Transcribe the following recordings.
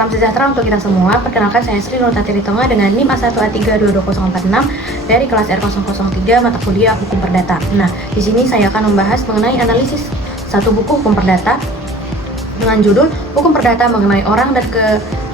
Salam sejahtera untuk kita semua. Perkenalkan, saya Sri Nurtati Ritonga dengan NIM A1A322046 dari kelas R003 mata kuliah Hukum Perdata. Nah, di sini saya akan membahas mengenai analisis satu buku Hukum Perdata dengan judul Hukum Perdata Mengenai Orang dan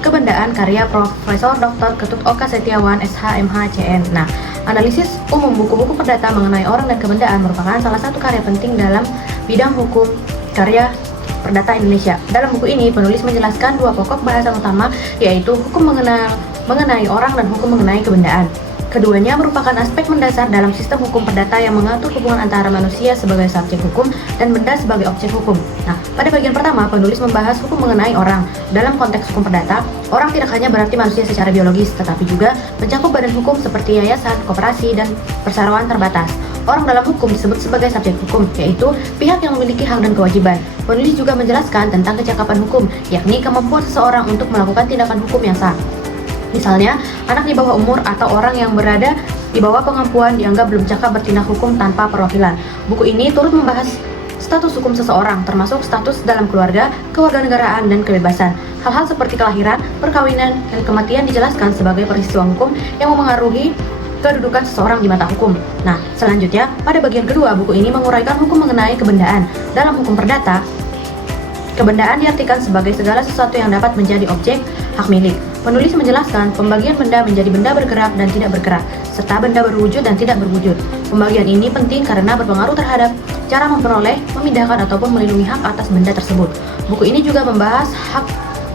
Kebendaan karya Profesor Dr. Ketut Oka Setiawan, SH, MH, CN. Nah, analisis umum buku-buku perdata mengenai orang dan kebendaan merupakan salah satu karya penting dalam bidang hukum karya Perdata Indonesia. Dalam buku ini, penulis menjelaskan dua pokok bahasan utama, yaitu hukum mengenai orang dan hukum mengenai kebendaan. Keduanya merupakan aspek mendasar dalam sistem hukum perdata yang mengatur hubungan antara manusia sebagai subjek hukum dan benda sebagai objek hukum. Nah, pada bagian pertama, penulis membahas hukum mengenai orang. Dalam konteks hukum perdata, orang tidak hanya berarti manusia secara biologis, tetapi juga mencakup badan hukum seperti yayasan, koperasi, dan perseroan terbatas. Orang dalam hukum disebut sebagai subjek hukum, yaitu pihak yang memiliki hak dan kewajiban. Penulis juga menjelaskan tentang kecakapan hukum, yakni kemampuan seseorang untuk melakukan tindakan hukum yang sah. Misalnya, anak di bawah umur atau orang yang berada di bawah pengampuan dianggap belum cakap bertindak hukum tanpa perwakilan. Buku ini turut membahas status hukum seseorang, termasuk status dalam keluarga, kewarganegaraan, dan kebebasan. Hal-hal seperti kelahiran, perkawinan, dan kematian dijelaskan sebagai peristiwa hukum yang memengaruhi kedudukan seseorang di mata hukum. Nah, selanjutnya, pada bagian kedua, buku ini menguraikan hukum mengenai kebendaan. Dalam hukum perdata, kebendaan diartikan sebagai segala sesuatu yang dapat menjadi objek hak milik. Penulis menjelaskan pembagian benda menjadi benda bergerak dan tidak bergerak, serta benda berwujud dan tidak berwujud. Pembagian ini penting karena berpengaruh terhadap cara memperoleh, memindahkan, ataupun melindungi hak atas benda tersebut. Buku ini juga membahas hak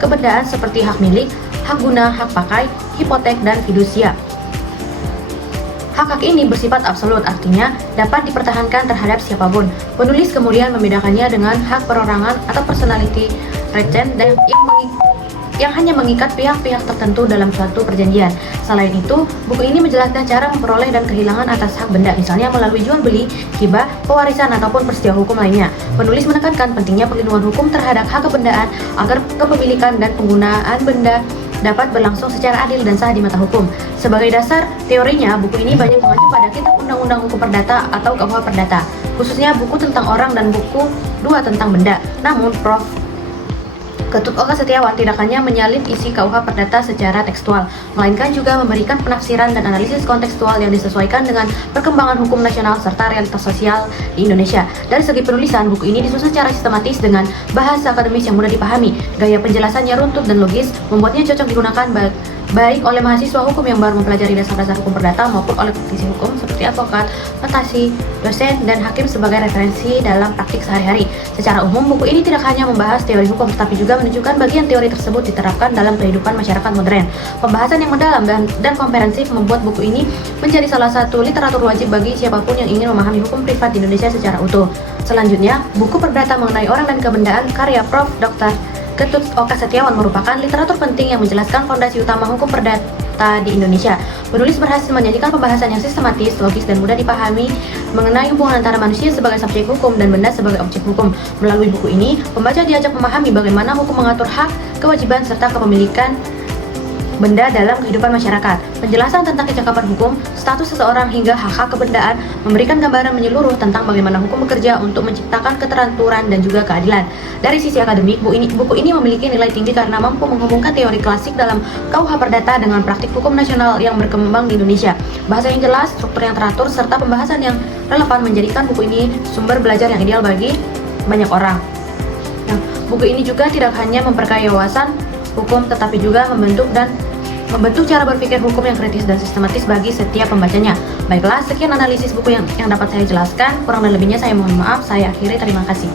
kebendaan seperti hak milik, hak guna, hak pakai, hipotek, dan fidusia. Hak-hak ini bersifat absolut, artinya dapat dipertahankan terhadap siapapun. Penulis kemudian membedakannya dengan hak perorangan atau personality retain yang hanya mengikat pihak-pihak tertentu dalam suatu perjanjian. Selain itu, buku ini menjelaskan cara memperoleh dan kehilangan atas hak benda, misalnya melalui jual beli, hibah, pewarisan, ataupun peristiwa hukum lainnya. Penulis menekankan pentingnya perlindungan hukum terhadap hak kebendaan agar kepemilikan dan penggunaan benda dapat berlangsung secara adil dan sah di mata hukum. Sebagai dasar teorinya, buku ini banyak mengacu pada Kitab Undang-Undang Hukum Perdata atau KUH Perdata, khususnya buku tentang orang dan buku 2 tentang benda. Namun, Prof. Ketut Oka Setiawan tidak hanya menyalin isi KUH Perdata secara tekstual, melainkan juga memberikan penafsiran dan analisis kontekstual yang disesuaikan dengan perkembangan hukum nasional serta realitas sosial di Indonesia. Dari segi penulisan, buku ini disusun secara sistematis dengan bahasa akademis yang mudah dipahami. Gaya penjelasannya runtut dan logis, membuatnya cocok digunakan baik oleh mahasiswa hukum yang baru mempelajari dasar-dasar hukum perdata maupun oleh praktisi hukum seperti advokat, notasi, dosen, dan hakim sebagai referensi dalam praktik sehari-hari. Secara umum, buku ini tidak hanya membahas teori hukum, tetapi juga menunjukkan bagian teori tersebut diterapkan dalam kehidupan masyarakat modern. Pembahasan yang mendalam dan komprehensif membuat buku ini menjadi salah satu literatur wajib bagi siapapun yang ingin memahami hukum privat di Indonesia secara utuh. Selanjutnya, buku Perdata Mengenai Orang dan Kebendaan karya Prof. Dr. Ketut Oka Setiawan merupakan literatur penting yang menjelaskan fondasi utama hukum perdata di Indonesia. Penulis berhasil menyajikan pembahasan yang sistematis, logis, dan mudah dipahami mengenai hubungan antara manusia sebagai subjek hukum dan benda sebagai objek hukum. Melalui buku ini, pembaca diajak memahami bagaimana hukum mengatur hak, kewajiban, serta kepemilikan benda dalam kehidupan masyarakat. Penjelasan tentang kecakapan hukum, status seseorang, hingga hak-hak kebendaan memberikan gambaran menyeluruh tentang bagaimana hukum bekerja untuk menciptakan keteraturan dan juga keadilan. Dari sisi akademik, buku ini memiliki nilai tinggi karena mampu menghubungkan teori klasik dalam KUH Perdata dengan praktik hukum nasional yang berkembang di Indonesia. Bahasa yang jelas, struktur yang teratur, serta pembahasan yang relevan menjadikan buku ini sumber belajar yang ideal bagi banyak orang. Nah, buku ini juga tidak hanya memperkaya wawasan hukum, tetapi juga membentuk cara berpikir hukum yang kritis dan sistematis bagi setiap pembacanya. Baiklah, sekian analisis buku yang dapat saya jelaskan. Kurang dan lebihnya saya mohon maaf. Saya akhiri, terima kasih.